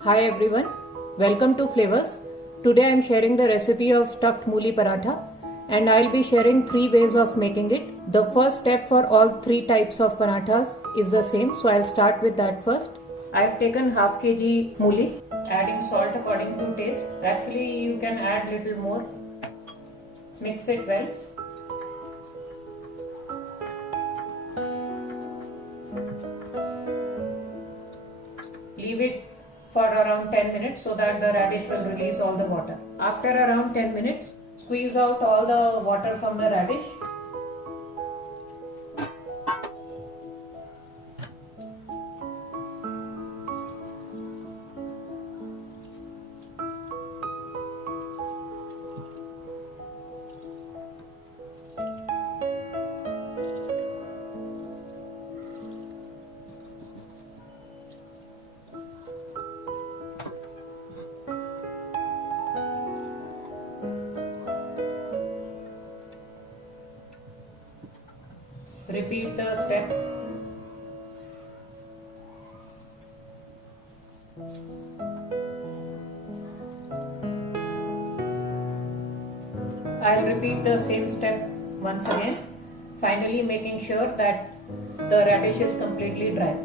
Hi everyone, welcome to Flavors. Today I am sharing the recipe of stuffed mooli paratha and I will be sharing 3 ways of making it. The first step for all 3 types of parathas is the same, so I will start with that first. I have taken half kg mooli, adding salt according to taste. Actually you can add little more. Mix it well. Leave it for around 10 minutes so that the radish will release all the water. After around 10 minutes, squeeze out all the water from the radish. Repeat the step. I'll repeat the same step once again, finally making sure that the radish is completely dry.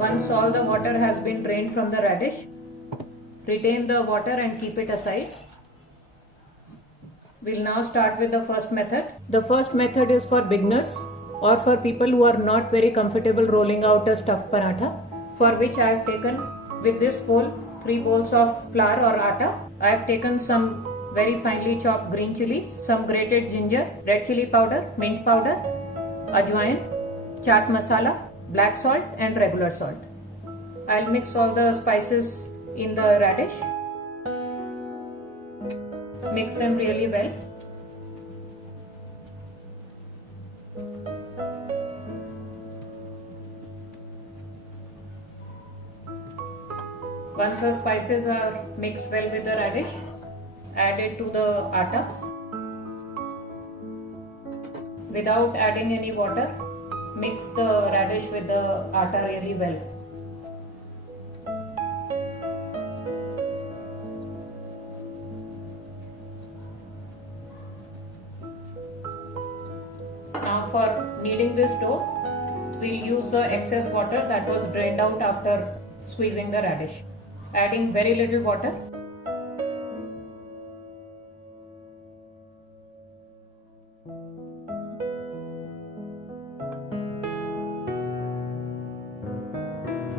Once all the water has been drained from the radish, retain the water and keep it aside. We'll now start with the first method. The first method is for beginners or for people who are not very comfortable rolling out a stuffed paratha, for which I have taken with this bowl 3 bowls of flour or atta. I have taken some very finely chopped green chilies, some grated ginger, red chili powder, mint powder, ajwain, chaat masala, black salt and regular salt. I'll mix all the spices in the radish. Mix them really well. Once the spices are mixed well with the radish, add it to the atta. Without adding any water, mix the radish with the atta really well. Now for kneading this dough, we'll use the excess water that was drained out after squeezing the radish. Adding very little water.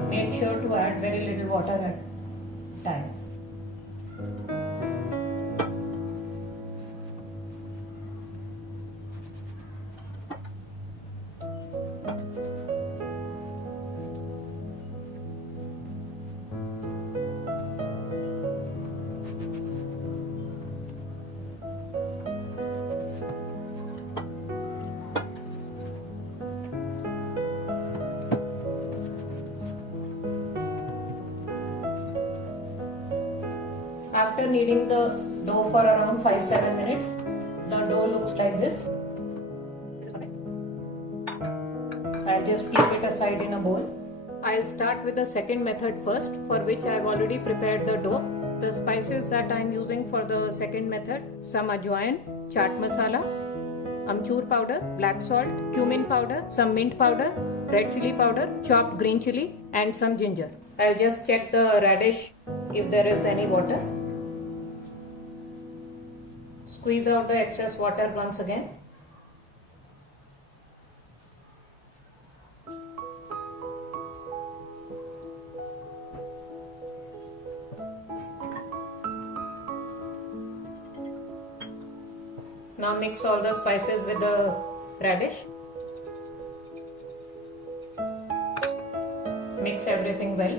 Make sure to add very little water at a time. After kneading the dough for around 5-7 minutes, the dough looks like this. I'll just keep it aside in a bowl. I'll start with the second method first, for which I've already prepared the dough. The spices that I'm using for the second method: some ajwain, chaat masala, amchur powder, black salt, cumin powder, some mint powder, red chili powder, chopped green chili and some ginger. I'll just check the radish if there is any water. Squeeze out the excess water once again. Now mix all the spices with the radish. Mix everything well.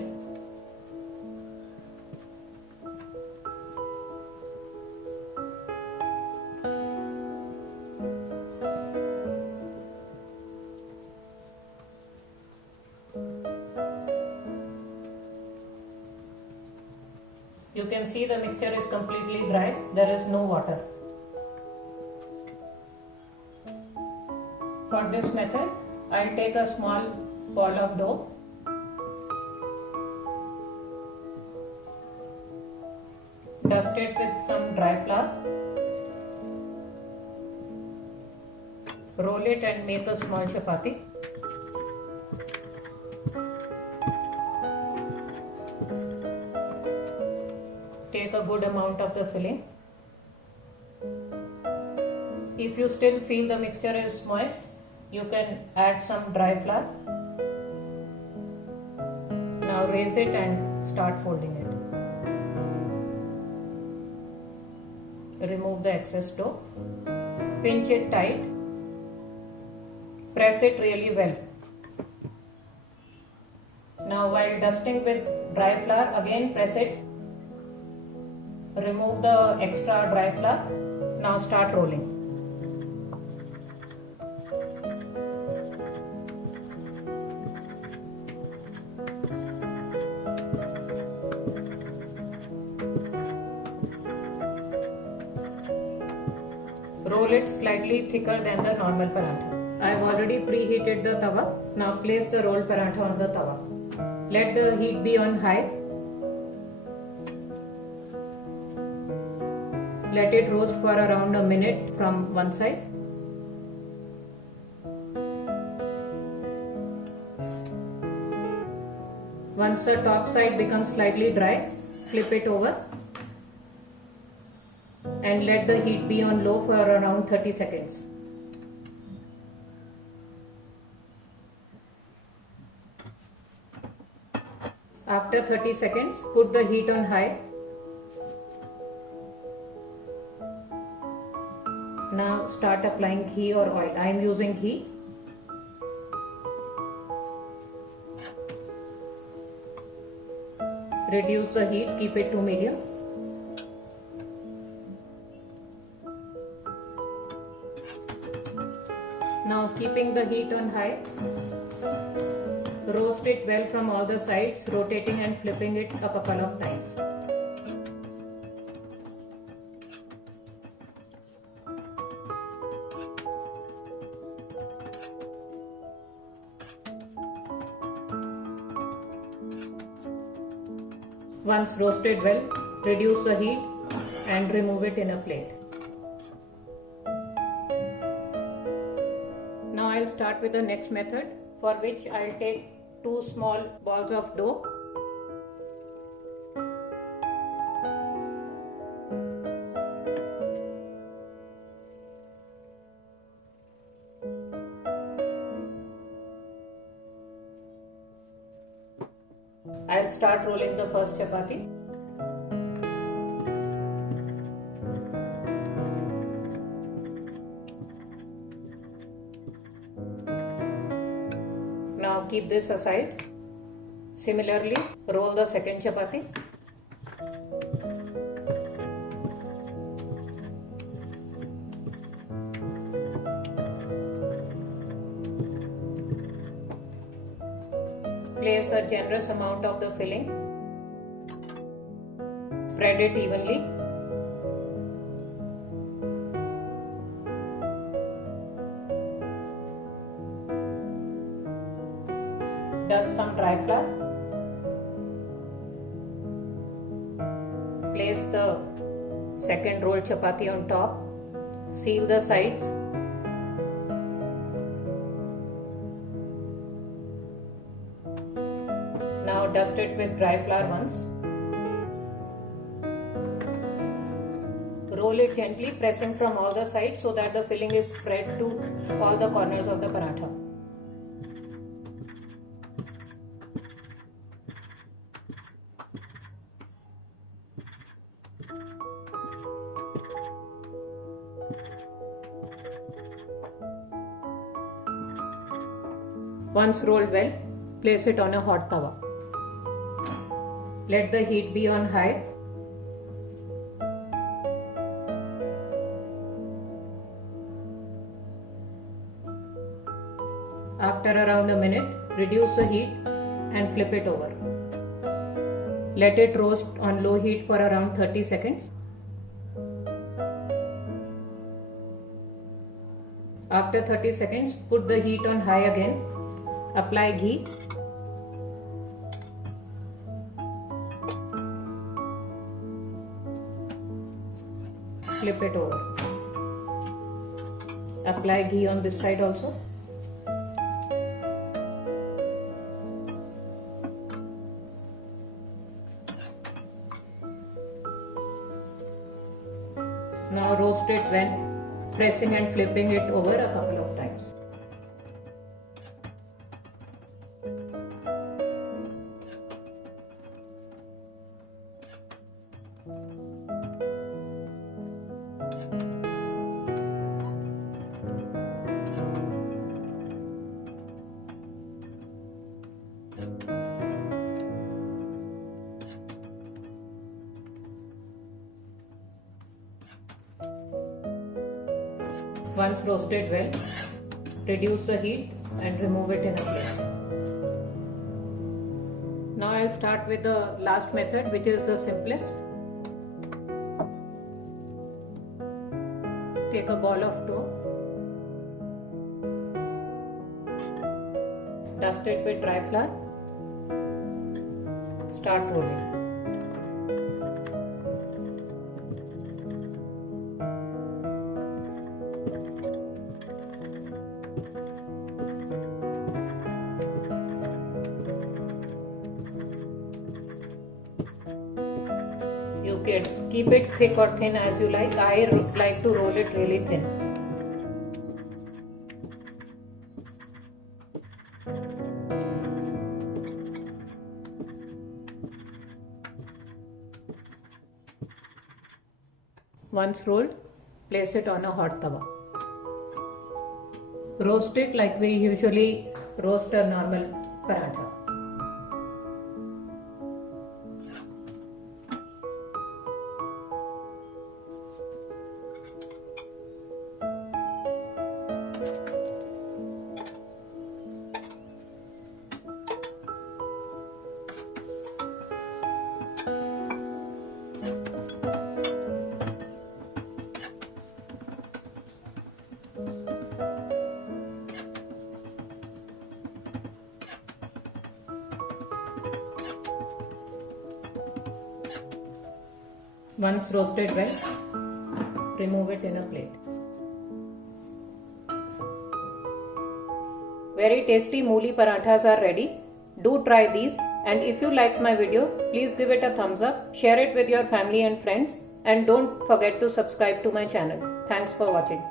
You can see the mixture is completely dry. There is no water. For this method, I'll take a small ball of dough. Dust it with some dry flour. Roll it and make a small chapati. Take a good amount of the filling. If you still feel the mixture is moist, you can add some dry flour. Now raise it and start folding it. Remove the excess dough. Pinch it tight. Press it really well. Now while dusting with dry flour, again press it. Remove the extra dry flour. Now start rolling. Roll it slightly thicker than the normal paratha. I have already preheated the tawa. Now place the rolled paratha on the tawa. Let the heat be on high. Let it roast for around a minute from one side. Once the top side becomes slightly dry, flip it over and let the heat be on low for around 30 seconds. After 30 seconds, put the heat on high. Now start applying ghee or oil. I am using ghee. Reduce the heat, keep it to medium. Now keeping the heat on high, roast it well from all the sides, rotating and flipping it a couple of times. Once roasted well, reduce the heat and remove it in a plate. Now I'll start with the next method, for which I'll take 2 small balls of dough. I'll start rolling the first chapati. Now keep this aside. Similarly, roll the second chapati. Place a generous amount of the filling. Spread it evenly. Dust some dry flour. Place the second rolled chapati on top. Seal the sides. dust it with dry flour once. Roll it gently, pressing from all the sides so that the filling is spread to all the corners of the paratha. Once rolled well, place it on a hot tawa. Let the heat be on high. After around a minute, reduce the heat and flip it over. Let it roast on low heat for around 30 seconds. After 30 seconds, put the heat on high again. Apply ghee. Flip it over. Apply ghee on this side also. Now roast it well, pressing and flipping it over a couple of times. Once roasted well, reduce the heat and remove it in a plate. Now I'll start with the last method, which is the simplest. Take a ball of dough, dust it with dry flour, start rolling. You can keep it thick or thin as you like. I like to roll it really thin. Once rolled, place it on a hot tawa. Roast it like we usually roast a normal paratha. Once roasted well, remove it in a plate. Very tasty mooli parathas are ready. Do try these, and if you liked my video, please give it a thumbs up, share it with your family and friends, and don't forget to subscribe to my channel. Thanks for watching.